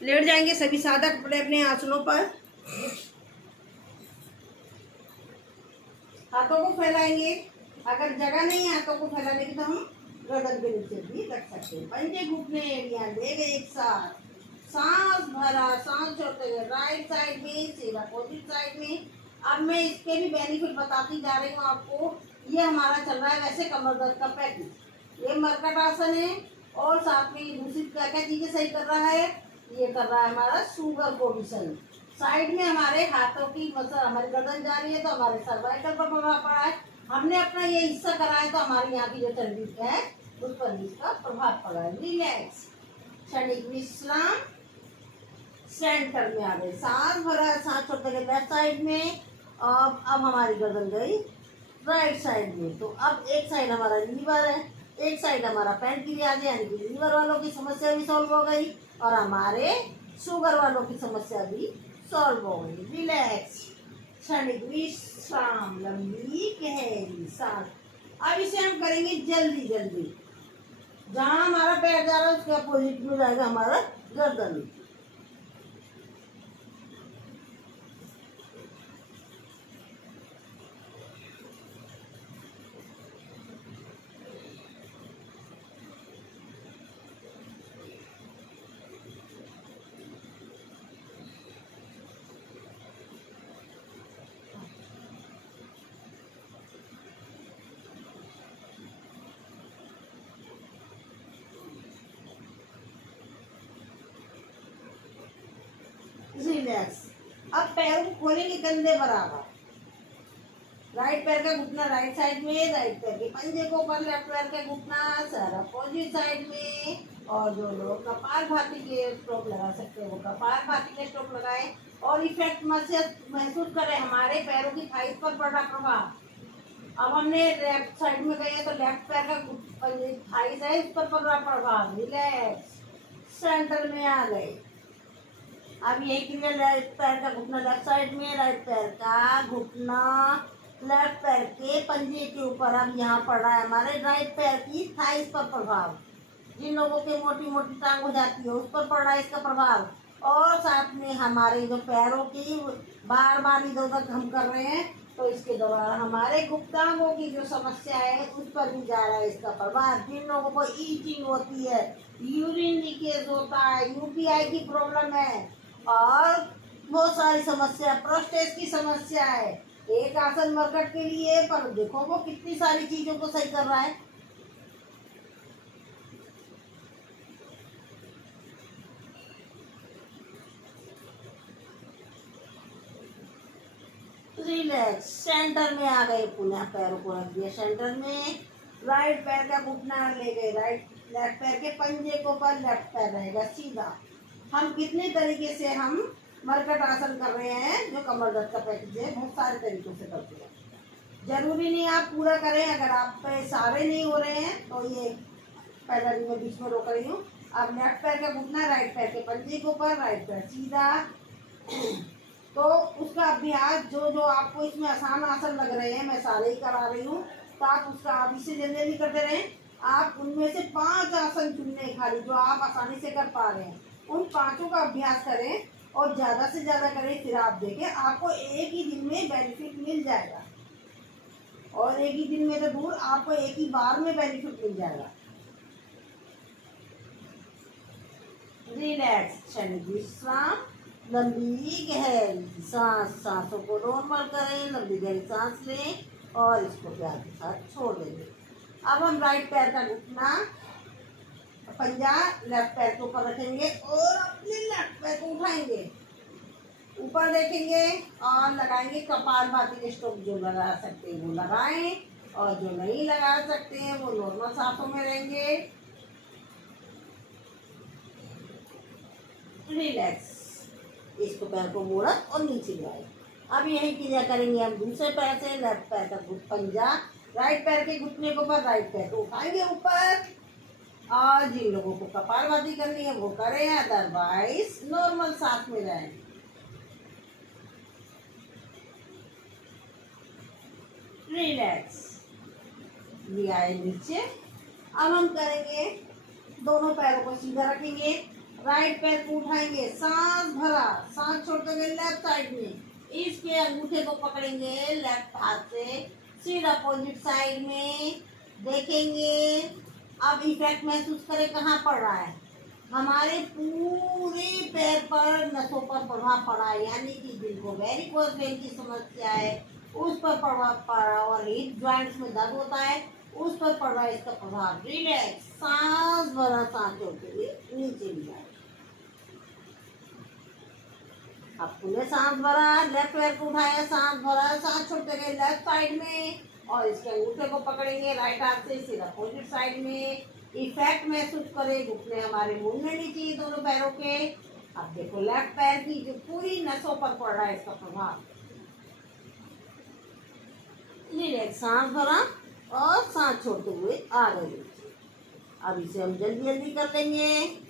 Late जाएंगे सभी साधक अपने अपने आसनों पर। हाथों को फैलाएंगे। अगर जगह नहीं है हाथों को फैलाने की तो हम गर्दन के नीचे भी रख सकते हैं। पंजे घुटने एड़ियां ले गए एक साथ, सांस भरा, सांस छोड़ते हुए राइट साइड में, फिर अपोजिट साइड में। अब मैं इसके भी बेनिफिट बताती जा रही हूँ आपको। ये हमारा चल रहा है वैसे कमर दर्द का प्रैक्टिस। ये मरकट आसन है और साथ में दूसरी क्या क्या चीजें सही कर रहा है, ये कर रहा है हमारा शुगर को भी सही। साइड में हमारे हाथों की मसल, हमारी गर्दन जा रही है तो हमारे सर्वाइकल पर प्रभाव पड़ा है। हमने अपना ये हिस्सा करा है तो हमारी यहाँ की जो चर्बी है उस पर भी इसका प्रभाव पड़ा है। रिलैक्स, क्षणिक विश्राम, सेंटर में आ गए, सांस भरा, सांस छोड़ते गए लेफ्ट साइड में। अब हमारी गर्दन गई राइट साइड में। तो अब एक साइड हमारा लीवर है, एक साइड हमारा पैनक्रियाज है, यानी कि लीवर वालों की समस्या भी सॉल्व हो गई और हमारे शुगर वालों की समस्या भी सॉल्व हो गई। रिलैक्स, क्षणिक विश्राम, लंबी गहरी सांस। अब इसे हम करेंगे जल्दी जल्दी। जहां हमारा पैर जा रहा है उसके अपोजिट में जाएगा हमारा गर्दन। रिलैक्स। अब पैरों को खोलेंगे कंधे बराबर। राइट पैर का घुटना राइट साइड में, राइट पैर के पंजे को ऊपर, लेफ्ट पैर का घुटना सर अपोजिट साइड में। और जो लोग कपालभाति के स्ट्रोक लगा सकते हैं वो कपालभाति के स्ट्रोक लगाएं और इफेक्ट महसूस करें हमारे पैरों की थाइस पर पड़ रहा प्रभाव। अब हमने लेफ्ट साइड में गए तो लेफ्ट पैर का थाइस है इस पर पड़ रहा प्रभाव। रिलैक्स, सेंटर में आ गए। अब यही क्लियर, राइट पैर का घुटना लेफ्ट साइड में, राइट पैर का घुटना लेफ्ट पैर के पंजे के ऊपर। अब यहाँ पड़ रहा है हमारे राइट पैर की थाइस पर प्रभाव। जिन लोगों के मोटी मोटी टांग हो जाती है उस पर पड़ रहा है इसका प्रभाव। और साथ में हमारे जो पैरों की बार बार इधर उधर हम कर रहे हैं तो इसके द्वारा हमारे गुप्तांगों की जो समस्या है उस पर भी जा रहा है इसका प्रभाव। जिन लोगों को ईचिंग होती है, यूरिन लीकेज होता है, यूटीआई की प्रॉब्लम है और बहुत सारी समस्या, प्रोस्टेट की समस्या है, एक आसन मरकट के लिए, पर देखो वो कितनी सारी चीजों को सही कर रहा है। रिलैक्स, सेंटर में आ गए, पुनः पैरों को रख दिया सेंटर में। राइट पैर का घुटना ले गए राइट, लेफ्ट पैर के पंजे को पर, लेफ्ट पैर रहेगा सीधा। हम कितने तरीके से हम मरकट आसन कर रहे हैं जो कमर दर्द का प्रैक्टिस है, बहुत सारे तरीकों से करते हैं। जरूरी नहीं आप पूरा करें, अगर आप पे सारे नहीं हो रहे हैं तो ये पहला मैं बीच में रोक रही हूँ। अब लेफ्ट पैर का घुटना राइट पैर के पंजे के ऊपर, राइट पैर सीधा। तो उसका अभ्यास जो जो आपको इसमें आसान आसन लग रहे हैं मैं सारे ही करा रही हूँ, तो आप उसका आप इससे जल्दी करते रहें। आप उनमें से 5 आसन चुनने खाली जो आप आसानी से कर पा रहे हैं, उन 5 का अभ्यास करें और ज़्यादा से ज़्यादा करें। फिर आप देखें आपको एक ही दिन में बेनिफिट मिल जाएगा। और एक ही दिन में तो दूर, आपको एक ही बार में बेनिफिट मिल जाएगा। रिलैक्स, क्षणिक विश्राम, लंबी गहरी सांस। सांसों को नॉर्मल करें, लंबी गहरी सांस लें और इसको प्यार के साथ छोड़ देंगे। अब हम राइट पैर का घुटना पंजा लेफ्ट पैर के ऊपर रखेंगे और अपने लेफ्ट पैर को उठाएंगे, ऊपर देखेंगे और लगाएंगे कपालभाति के स्ट्रोक। जो लगा सकते हैं वो लगाएं और जो नहीं लगा सकते हैं वो नॉर्मल सांसों में रहेंगे। रिलैक्स, इसको पैर को मोड़ा और नीचे लाए। अब यही क्रिया करेंगे हम दूसरे पैर से। लेफ्ट पैर का पंजा राइट पैर के घुटने के ऊपर, राइट पैर को उठाएंगे ऊपर। और जिन लोगों को कपालभाति करनी है वो करें, अदरवाइज नॉर्मल सांस में रहें। रिलैक्स, लिया है नीचे। अब हम करेंगे दोनों पैरों को सीधा रखेंगे, राइट पैर को उठाएंगे, सांस भरा, सांस छोड़ते हुए लेफ्ट साइड में, इसके अंगूठे को पकड़ेंगे लेफ्ट हाथ से, सीधा अपोजिट साइड में देखेंगे। अब इफेक्ट महसूस करें कहाँ पड़ रहा है, हमारे पूरे पैर पर नसों पर प्रभाव पड़ा है, यानी कि जिनको वेरिकोज वेन की समस्या है उस पर प्रभाव पड़ा, और हिप जॉइंट्स में दर्द होता है उस पर पड़ रहा है इसका प्रभाव। रिलैक्स, सांस भरा, सांस छोड़ते हुए नीचे लिया। अब पूरे सांस भरा, लेफ्ट पैर को उठाया, सांस भरा, सांस छोड़ते गए लेफ्ट साइड में, और इसके अंगूठे को पकड़ेंगे राइट हाथ से सीधा अपोजिट साइड में। इफेक्ट महसूस करें, घुटने हमारे मुड़ने नहीं चाहिए दोनों पैरों के। अब देखो लेफ्ट पैर की जो पूरी नसों पर पड़ रहा है इसका प्रभाव। रिलैक्स, सांस भरा और सांस छोड़ते हुए आगे नीचे। अब इसे हम जल्दी जल्दी कर लेंगे।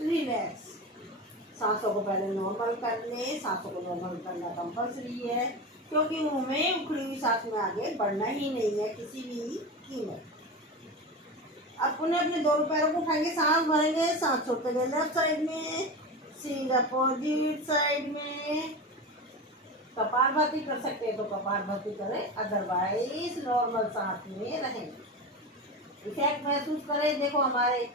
रिलैक्स, सांसों को पहले नॉर्मल कर ले। सांसों को नॉर्मल करना कंपल्सरी है, क्योंकि मुंह में उखड़ी हुई सांस में आगे बढ़ना ही नहीं है किसी भी कीमत। अब पुनः अपने दोनों पैरों को उठाएंगे, सांस भरेंगे, सांस छोड़ते गए लेफ्ट साइड में, सीधा अपोजिट साइड में। कपालभाति कर सकते हैं तो कपालभाति करें, अदरवाइज नॉर्मल सांस में रहें। इफेक्ट महसूस करें, देखो हमारे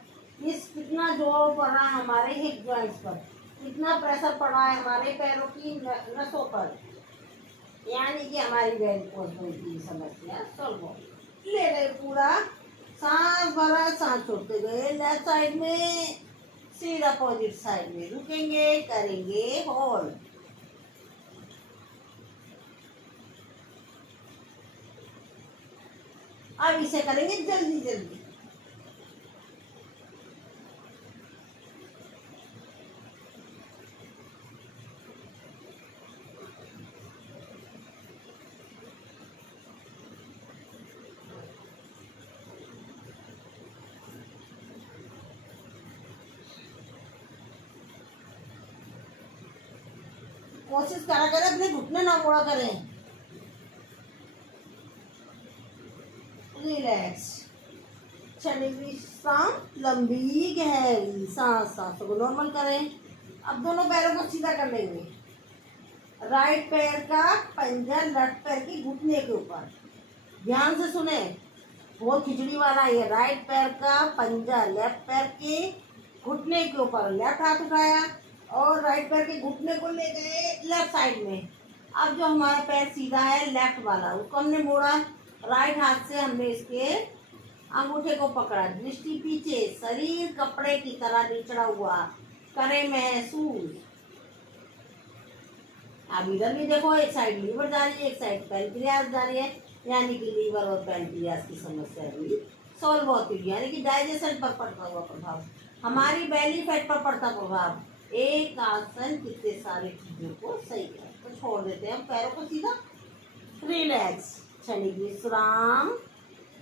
इस कितना जोर पड़ रहा है हमारे हिप जॉइंट्स पर, कितना प्रेशर पड़ रहा है हमारे पैरों की नसों पर, यानी कि हमारी वेरिकोज वेन की समस्या सॉल्व हो। ले रहे पूरा, सांस भरा, सांस छोड़ते गए लेफ्ट साइड में, सीधा अपोजिट साइड में रुकेंगे, करेंगे होल्ड। अब इसे करेंगे जल्दी जल्दी। कोशिश करा करें अपने घुटने ना मोड़ा करें। रिलैक्स, चलेगी सांस, लंबी गहरी सांस, सांसों को नॉर्मल करें। अब दोनों पैरों को सीधा कर लेंगे, राइट पैर का पंजा लेफ्ट पैर के घुटने के ऊपर। ध्यान से सुने, बहुत खिचड़ी वाला है। राइट पैर का पंजा लेफ्ट पैर के घुटने के ऊपर, लेफ्ट हाथ उठाया और राइट पैर के घुटने को ले गए लेफ्ट साइड में। अब जो हमारा पैर सीधा है लेफ्ट वाला, उसको हमने मोड़ा, राइट हाथ से हमने इसके अंगूठे को पकड़ा, दृष्टि पीछे, शरीर कपड़े की तरह निचड़ा हुआ, करे महसूस। अब इधर भी देखो, एक साइड लीवर जा रही है, एक साइड पैंक्रियास जा रही है, यानी कि लीवर और पैंक्रियास की समस्या भी सॉल्व होती है, यानी कि डाइजेशन पर पड़ता हुआ प्रभाव, हमारी बेली फैट पर पड़ता प्रभाव। एक आसन कितने सारे चीजों को सही कर। तो छोड़ देते हैं हम पैरों को सीधा। रिलैक्स, क्षणिक विश्राम,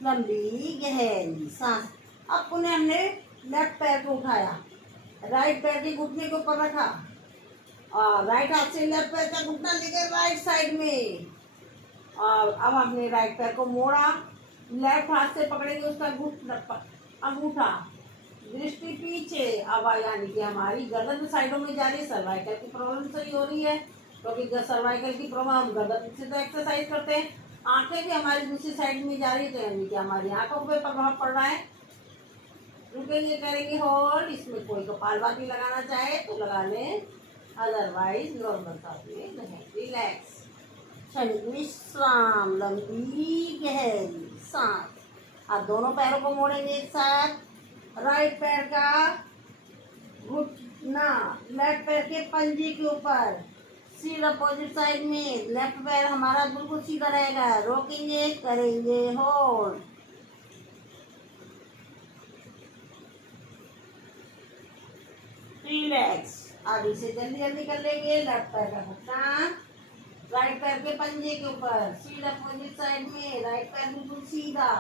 लंबी गहरी सांस। अब पुनः हमने लेफ्ट पैर को उठाया, राइट पैर के घुटने के ऊपर रखा और राइट हाथ से लेफ्ट पैर का घुटना लेकर राइट साइड में, और अब हमने राइट पैर को मोड़ा, लेफ्ट हाथ से पकड़ेंगे उसका अंगूठा, दृष्टि पीछे। अब यानी कि हमारी गर्दन साइडों में जा रही है, सर्वाइकल की प्रॉब्लम सही हो रही है, क्योंकि सर्वाइकल की प्रॉब्लम हम गर्दन से तो एक्सरसाइज करते हैं। आंखें भी हमारी दूसरी साइड में जा रही है, तो यानी कि हमारी आंखों पर प्रभाव पड़ रहा है। रुकेंगे, करेंगे होल्ड। इसमें कोई कपालभाति लगाना चाहे तो लगा लें, अदरवाइज नॉर्मल सांस में रहें। रिलैक्स, क्षणिक विश्राम, लंबी गहरी सांस। अब दोनों पैरों को मोड़ेंगे एक साथ, राइट पैर का घुटना लेफ्ट पैर के पंजे के ऊपर, सीधा अपोजिट साइड में, लेफ्ट पैर हमारा बिल्कुल सीधा रहेगा, रोकेंगे, करेंगे होल्ड। रिलैक्स, अब इसे जल्दी जल्दी कर लेंगे। लेफ्ट पैर का घुटना राइट पैर के पंजे के ऊपर, सीधा अपोजिट साइड में, राइट पैर बिल्कुल सीधा,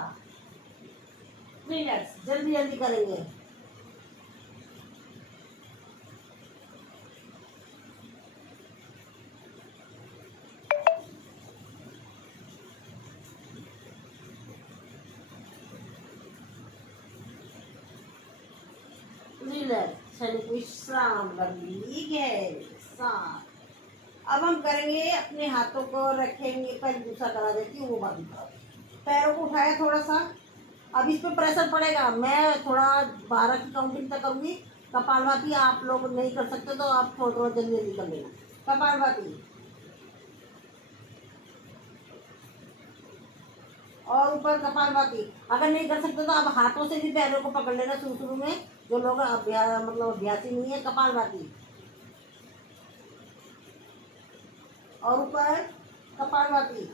रिलैक्स, जल्दी जल्दी करेंगे। रिलैक्स, शरीर विश्राम, लंबी गहरी सांस। अब हम करेंगे, अपने हाथों को रखेंगे, पहले दूसरा करा देती हूँ, वो बात बताओ। पैरों को उठाया थोड़ा सा, अब इस पे प्रेशर पड़ेगा। मैं थोड़ा 12 की काउंटिंग तक करूँगी। कपालभाति आप लोग नहीं कर सकते तो आप थोड़ा थोड़ा जल्दी जल्दी कर लेना। कपालभाति, और ऊपर कपालभाति। अगर नहीं कर सकते तो आप हाथों से भी पैरों को पकड़ लेना शुरू शुरू में, जो लोग मतलब अभ्यासी नहीं है। कपालभाति और ऊपर कपालभाति।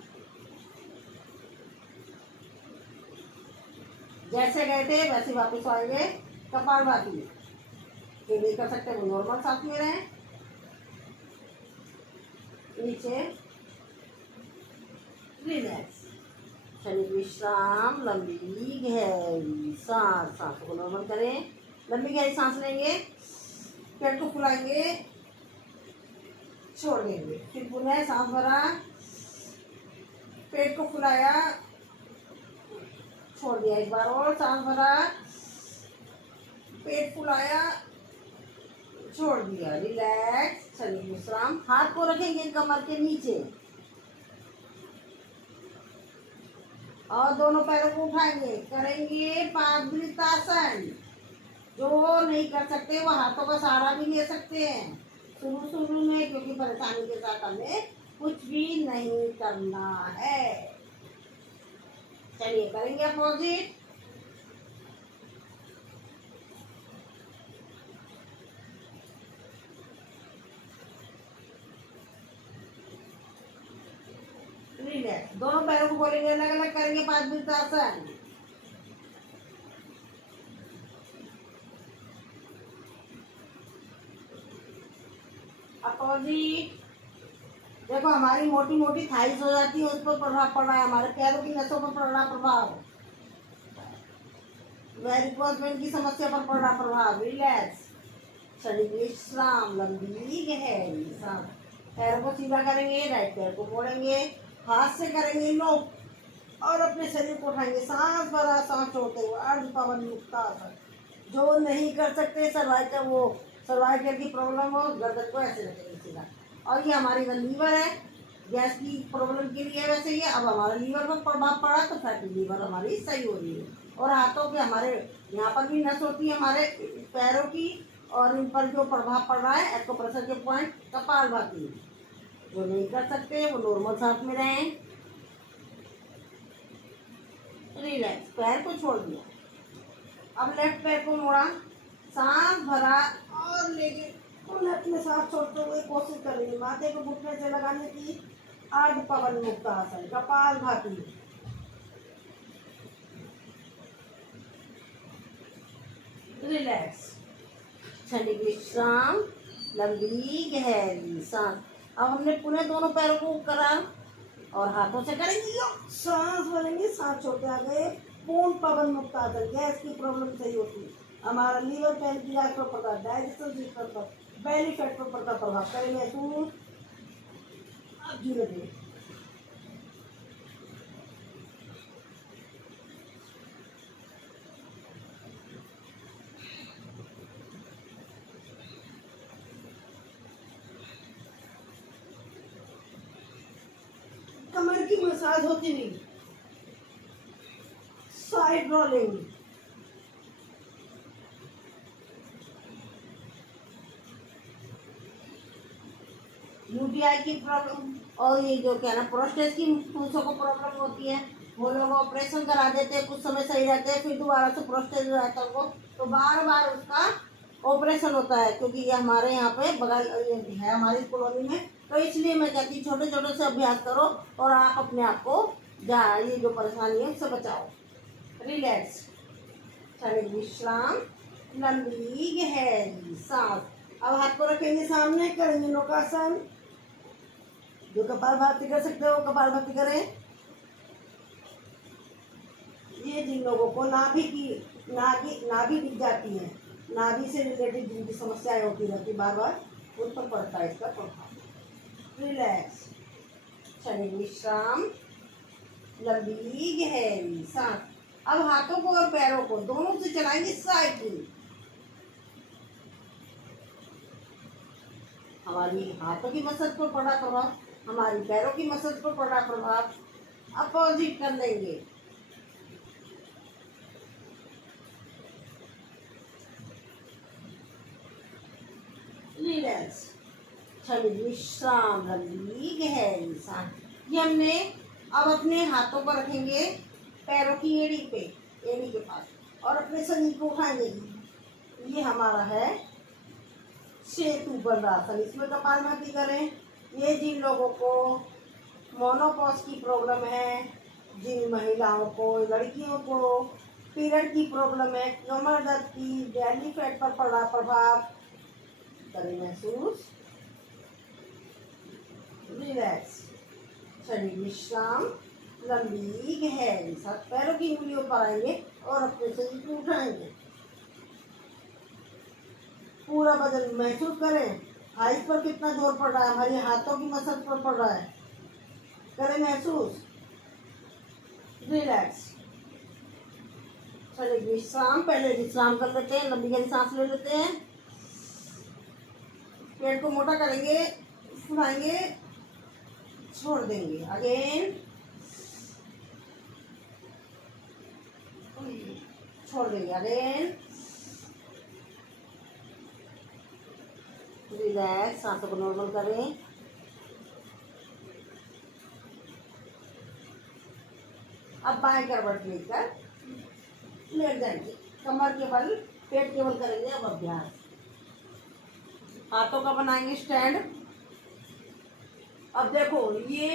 जैसे गए थे वैसे वापस आएंगे। कपालभाति, ये नहीं कर सकते वो नॉर्मल सांस में रहें। नीचे रिलैक्स, शरीर विश्राम, लंबी गहरी सांस। सांसों को नॉर्मल करें, लंबी गहरी सांस लेंगे, पेट को फुलाएंगे, छोड़ देंगे। फिर पुनः सांस भरा, पेट को फुलाया, छोड़ दिया। एक बार और सांस भरा, पेट फुलाया, छोड़ दिया। रिलैक्स, शरीर विश्राम। हाथ को रखेंगे कमर के नीचे और दोनों पैरों को उठाएंगे, करेंगे पादुतासन। जो नहीं कर सकते वो हाथों का सहारा भी ले सकते हैं शुरू शुरू में, क्योंकि परेशानी के साथ हमें कुछ भी नहीं करना है। चलिए करेंगे अपोजिट। रिलैक्स, दोनों पैरों को बोलेंगे, अलग अलग करेंगे पादुतासन। अपोजिट। देखो हमारी मोटी मोटी थाइस हो जाती है, उस पर प्रभाव पड़ रहा है, हमारे पैरों की नसों पर पड़ रहा प्रभाव, वेरिकोज वेन की समस्या पर पड़ रहा प्रभाव। रिलैक्स, शरीर विश्राम, लंबी गहरी सांस। पैरों को सीधा करेंगे, राइट पैर को मोड़ेंगे, हाथ से करेंगे लॉक और अपने शरीर को उठाएंगे। सांस भरा, सांस छोड़ते हुए अर्ध पवन मुक्तासन। जो नहीं कर सकते सर्वाइकल, वो सर्वाइकल की प्रॉब्लम हो, गर्दन को ऐसे रखेंगे सीधा। और ये हमारी लीवर है, गैस की प्रॉब्लम के लिए वैसे ही। अब हमारा लीवर पर प्रभाव पड़ा तो फैटी लीवर हमारी सही हो रही है। और हाथों के हमारे यहाँ पर भी नस होती है हमारे पैरों की, और इन पर जो प्रभाव पड़ रहा है एक्यूप्रेशर के पॉइंट। कपालभाति, जो नहीं कर सकते वो नॉर्मल सांस में रहें। रिलैक्स, पैर को छोड़ दिया। अब लेफ्ट पैर को मोड़ा, सांस भरा और लेके लेफ्ट में सांस छोड़ते हुए कोशिश करेंगे माथे को घुटने से लगाने की। अर्ध पवन मुक्तासन, कपालभाति। रिलैक्स, शरीर विश्राम, लंबी गहरी सांस। अब हमने पुनः दोनों पैरों को करा और हाथों से करेंगे सांस भरेंगे, सांस छोड़ते आ गए। पूर्ण पवन मुक्तासन, गैस की प्रॉब्लम सही होती है। हमारा लीवर पैनक्रियाज पर पड़ता, डाइजेशन सिस्टम पर, बेली फैट पर पड़ता प्रभाव करेंगे महसूस। अब धीरे धीरे कमर की मसाज होती नहीं, साइड रोलिंग। यूटीआई की प्रॉब्लम और ये जो क्या ना प्रोस्टेट की पुरुषों को प्रॉब्लम होती है, वो लोग ऑपरेशन करा देते हैं, कुछ समय सही रहते हैं, फिर दोबारा से प्रोस्टेट जो रहता है वो तो बार बार उसका ऑपरेशन होता है। क्योंकि ये हमारे यहाँ पे बगल है हमारी कॉलोनी में, तो इसलिए मैं कहती हूँ छोटे छोटे से अभ्यास करो और आप अपने आप को ये जो परेशानी है उससे बचाओ। रिलैक्स, शरीर विश्राम, लंबी गहरी सांस। अब हाथ को रखेंगे सामने, करेंगे नौकासन। जो कपालभाति कर सकते हो कपालभाति करें। ये जिन लोगों को नाभि दिख जाती है, नाभि से रिलेटेड जिनकी समस्याएं होती रहती बार बार, उन पर पड़ता है इसका प्रभाव। रिलैक्स, शरीर विश्राम, लंबी गहरी सांस। अब हाथों को और पैरों को दोनों से चलाएंगे साइकिल। हमारी हाथों की मसल पर पड़ा प्रभाव, हमारी पैरों की मसल पर पड़ा प्रभाव, अपोजिट कर लेंगे। रिलैक्स, शरीर विश्राम, लंबी गहरी सांस। ये हमने अब अपने हाथों पर रखेंगे पैरों की एड़ी पे, एड़ी के पास, और अपने शरीर को उठाएंगे। ये हमारा है सेतुबंधासन। इसमें कपालभाति करें। ये जिन लोगों को मोनोपॉज की प्रॉब्लम है, जिन महिलाओं को, लड़कियों को पीरियड की प्रॉब्लम है, कमर दर्द की, बेली फैट पर पड़ा प्रभाव, करें महसूस। रिलैक्स, शरीर विश्राम, लंबी गहरी सांस। पैरों की उंगलियों पर आएंगे और अपने शरीर को उठाएंगे। पूरा वजन महसूस करें। हाइट पर कितना जोर पड़ रहा है, हमारे हाथों की मसल पर पड़ रहा है, करें महसूस। रिलैक्स, शरीर विश्राम। पहले विश्राम कर लेते हैं, लंबी गहरी सांस ले लेते हैं। पेट को मोटा करेंगे, फुलाएंगे, छोड़ देंगे। अगेन छोड़ देंगे। अगेन रिलैक्स, सांसों को नॉर्मल करें। अब बाएं करवट लेकर लेट जाएंगे, कमर के बल, पेट के बल करेंगे अब अभ्यास। हाथों का बनाएंगे स्टैंड। अब देखो, ये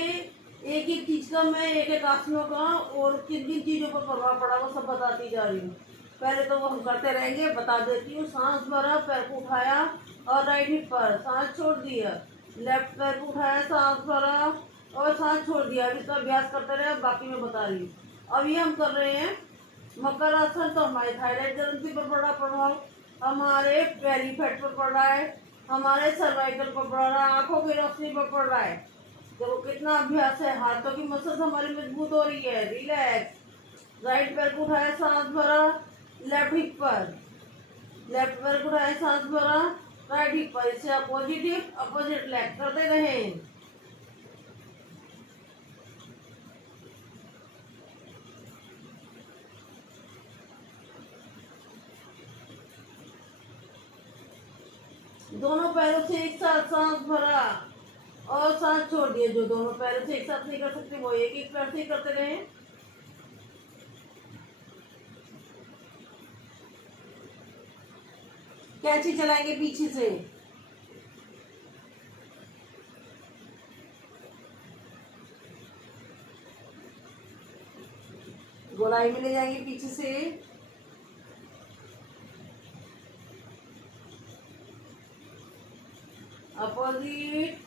एक एक चीज का मैं एक एक आसनों का और किन किन चीजों पर प्रभाव पड़ा वो सब बताती जा रही हूँ। पहले तो वो हम करते रहेंगे, बता देती हूँ। सांस भरा, पैर को उठाया और राइट हिप पर, सांस छोड़ दिया, लेफ्ट पैर को उठाया, सांस भरा और सांस छोड़ दिया। अब इसका अभ्यास करते रहे, बाकी मैं बता रही हूँ। अब ये हम कर रहे हैं मकर आसन। तो हमारे थायराइड ग्रंथि पर पड़ा प्रभाव, हमारे बेली फैट पर पड़ रहा है, हमारे सर्वाइकल पर पड़ रहा है, आंखों की रोशनी पर पड़ रहा है। देखो कितना अभ्यास है। हाथों की मसल हमारी मजबूत हो रही है। रिलैक्स, राइट पैर को उठाया, सांस भरा, लेफ्ट हिप पर, लेफ्ट पैर को उठाया, सांस भरा, राइट हिप पर। इससे अपोजिट हिप, अपोजिट लेग करते रहे। दोनों पैरों से एक साथ सांस भरा और सांस छोड़ दिए। जो दोनों पैरों से एक साथ नहीं कर सकते वो एक एक पैर से करते रहे। कैंची चलाएंगे पीछे से। गोलाई में ले जाएंगे पीछे से। अपोजिट,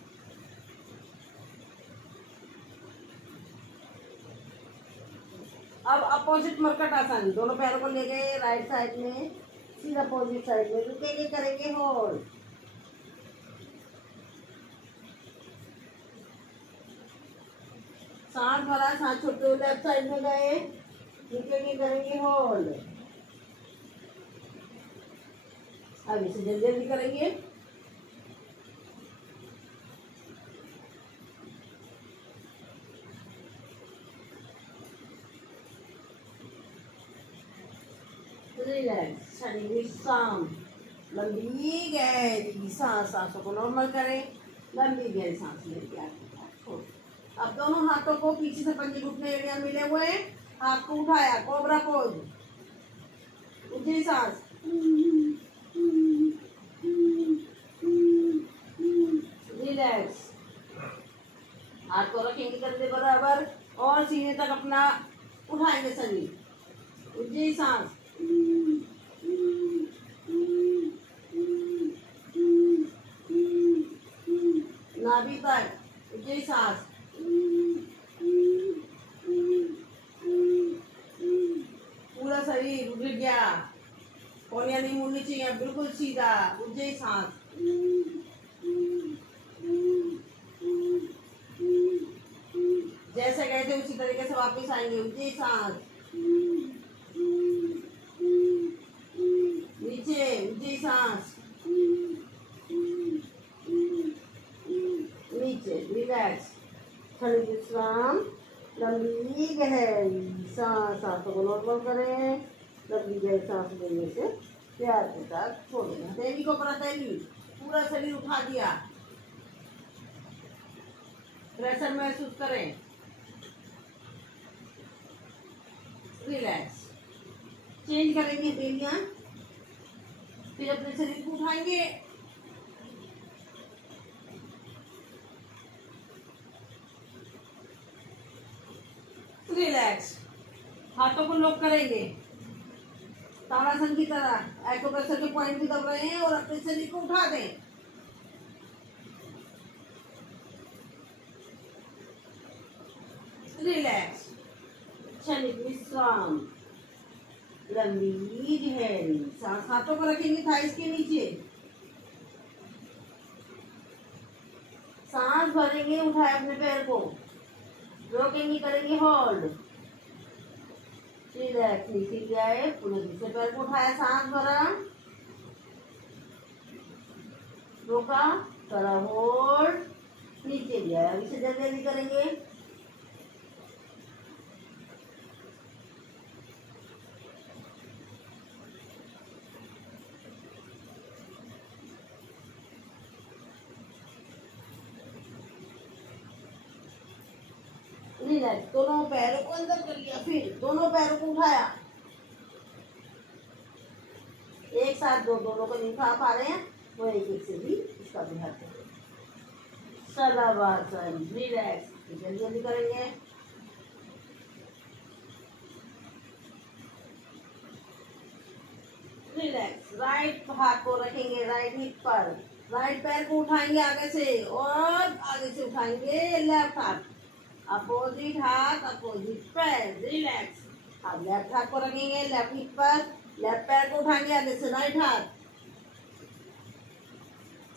अब अपोजिट मरकट आसन। दोनों पैरों को ले गए राइट साइड में, फिर अपोजिट साइड में रुकेंगे, करेंगे होल्ड। सांस भरा, सांस छोड़ते हुए लेफ्ट साइड में गए, रुकेंगे, करेंगे होल्ड। अब इसे जल्दी जल्दी करेंगे। रिलैक्स, शरीर विश्राम, लंबी गहरी सांस। सांसों को नॉर्मल करें, लंबी गहरी सांस लेके आगे छोड़। अब दोनों हाथों को पीछे से पंजे घुटने एरिया मिले हुए हैं, हाथ को उठाया, कोबरा पोज, ऊंची सांस। रिलैक्स, हाथ को रखेंगे कंधे बराबर और सीने तक अपना उठाएंगे शरीर, ऊंची सांस। नाभि तक ऊंची सांस। गया, कोनिया नहीं मुड़नी चाहिए, बिल्कुल सीधा, ऊंची सांस। जैसे गए थे उसी तरीके से वापस आएंगे, ऊंची सांस, नीचे ऊंची सांस, नीचे रिलैक्स, थोड़ी विश्राम, लंबी गहरी सांस, सांसों को नॉर्मल करें, लंबी गहरी सांस लेने से प्यार के साथ छोड़ें। हथेली को हथेली, पूरा शरीर उठा दिया, प्रेशर महसूस करें, रिलैक्स। चेंज करेंगे हथेलियां, फिर अपने शरीर को उठाएंगे, रिलैक्स। हाथों को लॉक करेंगे ताड़ासन की तरह, एक्यूप्रेशर के पॉइंट भी दब रहे हैं और अपने शरीर को उठा दें। रिलैक्स, क्षणिक विश्राम, लंबी गहरी सांस। हाथों को रखेंगे थाइस के नीचे, सांस भरेंगे, उठाए अपने पैर को, रोकेंगे, करेंगे होल्ड, रिलैक्स, नीचे गए, पुनः दूसरे पैर को उठाया, सांस भरा, रोका, करा होल्ड, नीचे गया। अभी से जल्दी जल्दी करेंगे, रिलैक्स। दोनों पैरों को अंदर कर लिया, फिर दोनों पैरों को उठाया, एक साथ दोनों को नहीं उठा पा रहे हैं वो एक एक से भी इसका भी हाथ करें। शलभासन, रिलैक्स, जल्दी जल्दी करेंगे, रिलैक्स। राइट हाथ को रखेंगे राइट हिप पर, राइट पैर को उठाएंगे आगे से और आगे से उठाएंगे लेफ्ट हाथ, अपोजिट हाथ, अपोजिट पैर, रिलैक्स। अब लेफ्ट हाथ को रखेंगे लेफ्ट हिप पर, लेफ्ट पैर को उठाएंगे आगे से राइट हाथ,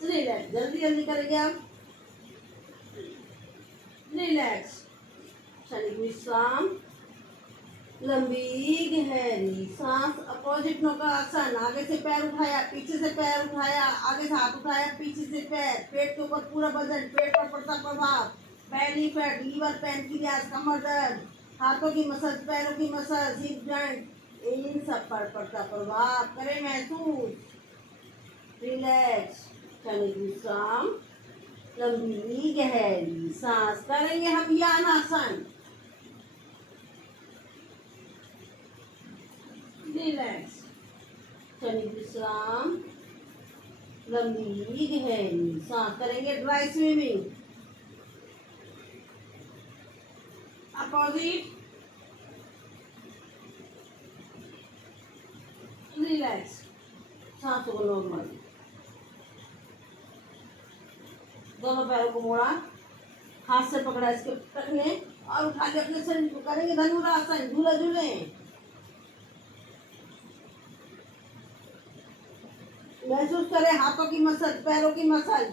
रिलैक्स। जल्दी जल्दी करेंगे आप, रिलैक्स, क्षणिक विश्राम, लंबी गहरी सांस, अपोजिट नौकासन। आगे से पैर उठाया, पीछे से पैर उठाया, आगे से हाथ उठाया, पीछे से पैर, पेट के ऊपर पूरा वजन, पेट पर पड़ता प्रभाव, बैली फैट, लीवर, पैनक्रियास, कमर दर्द, हाथों की मसल, पैरों की मसल, हिप जॉइंट, इन सब पर पड़ता प्रभाव करें महसूस, रिलैक्स, क्षणिक विश्राम, लंबी गहरी सांस। करेंगे हम यानासन, रिलैक्स, क्षणिक विश्राम, लंबी गहरी सांस। करेंगे ड्राई स्विमिंग, अपोजिट, रिलैक्स, सांसों को नॉर्मल, दोनों पैरों को मोड़ा, हाथ से पकड़ा इसके टखने और उठा के अपने शरीर को। करेंगे धनुरासन, झूला झूले, महसूस करें हाथों की मसल, पैरों की मसल,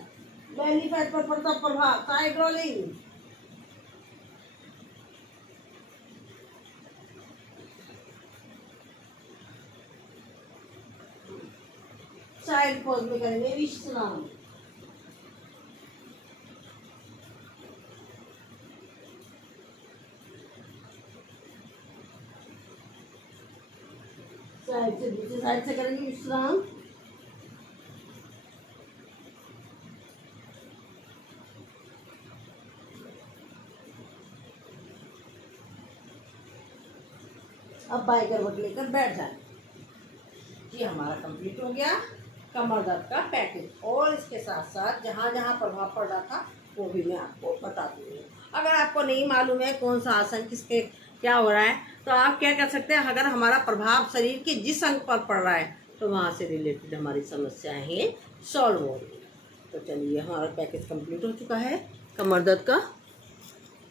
बेली फैट पर पड़ता प्रभाव, साइड रोलिंग, साइड पोज में करेंगे विश्राम, साइड से दूसरी साइड से करेंगे विश्राम, अब बाएं करवट लेकर बैठ जाए। ये हमारा कंप्लीट हो गया कमर दर्द का पैकेज, और इसके साथ साथ जहाँ जहाँ प्रभाव पड़ रहा था वो भी मैं आपको बता दूँगी। अगर आपको नहीं मालूम है कौन सा आसन किसके क्या हो रहा है तो आप क्या कर सकते हैं, अगर हमारा प्रभाव शरीर के जिस अंग पर पड़ रहा है तो वहाँ से रिलेटेड हमारी समस्याएं हैं सॉल्व हो रही है। तो चलिए हमारा पैकेज कंप्लीट हो चुका है कमर दर्द का।